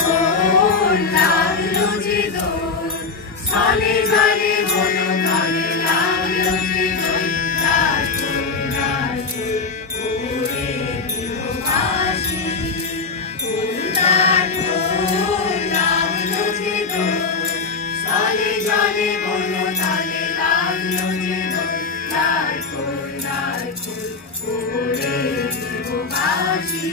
ফুল লাগলো যে দোল, স্থলে জলে বনতলে লাগলো যে দোল, তার ফুল উড়ে দিল বাঁশি। ফুল লাগলো যে দোল, স্থলে জলে বনতলে লাগলো যে দোল, তার ফুল উড়ে দিল বাঁশি।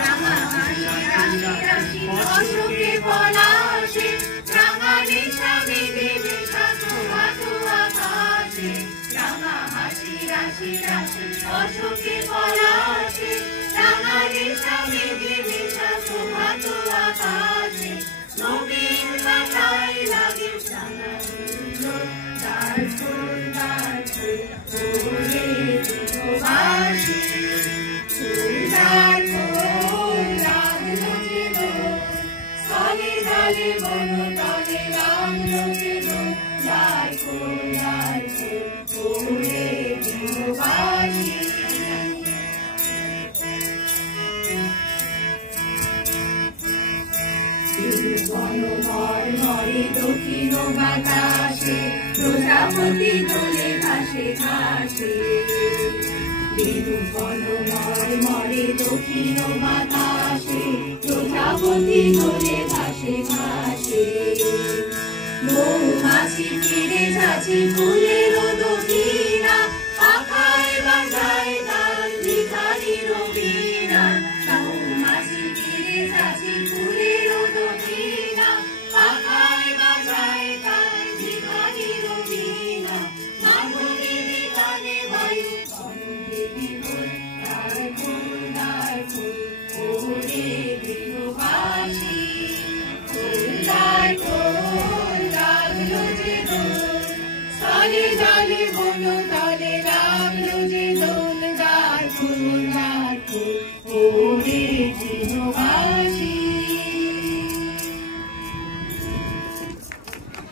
রাঙা হাসি রাশি রাশি অশোকে পলাশে, রাঙা নেশা মেঘে মেশা শোভাত আকাশে। রাঙা হাসি রাশি রাশি অশোকে পলাশে, রাঙা নেশা মেঘে মেশা শোভাত আকাশে। নবীন পাতায় লাগে সারা দিল, তার ফুল উড়ে দিল বাঁশি। ফুল লাগলো যে দোল, স্থলে জলে বনতলে লাগলো যে দোল, তার ফুল উড়ে দিল বাঁশি। মরে দক্ষিণ বাতাসে, প্রজাপতি দোলে ঘাসে ঘাসে। মরে দক্ষিণ বাতাসে, প্রজাপতি দোলে ঘাসে ঘাসে। মৌমাছি ফিরে যাচ্ছে ফুলের দক্ষিণা, পাখায় বাজায় তার ভিখারির বীণা। মৌমাছি ফিরে যাচ্ছে ফুলের দক্ষিণা, পাখায় বাজায় তার ভিখারির বীণা। মাধবী কানে বায়ু তার ফুল উড়ে দিল বাঁশি। ফুল লাগলো যে দোল, স্থলে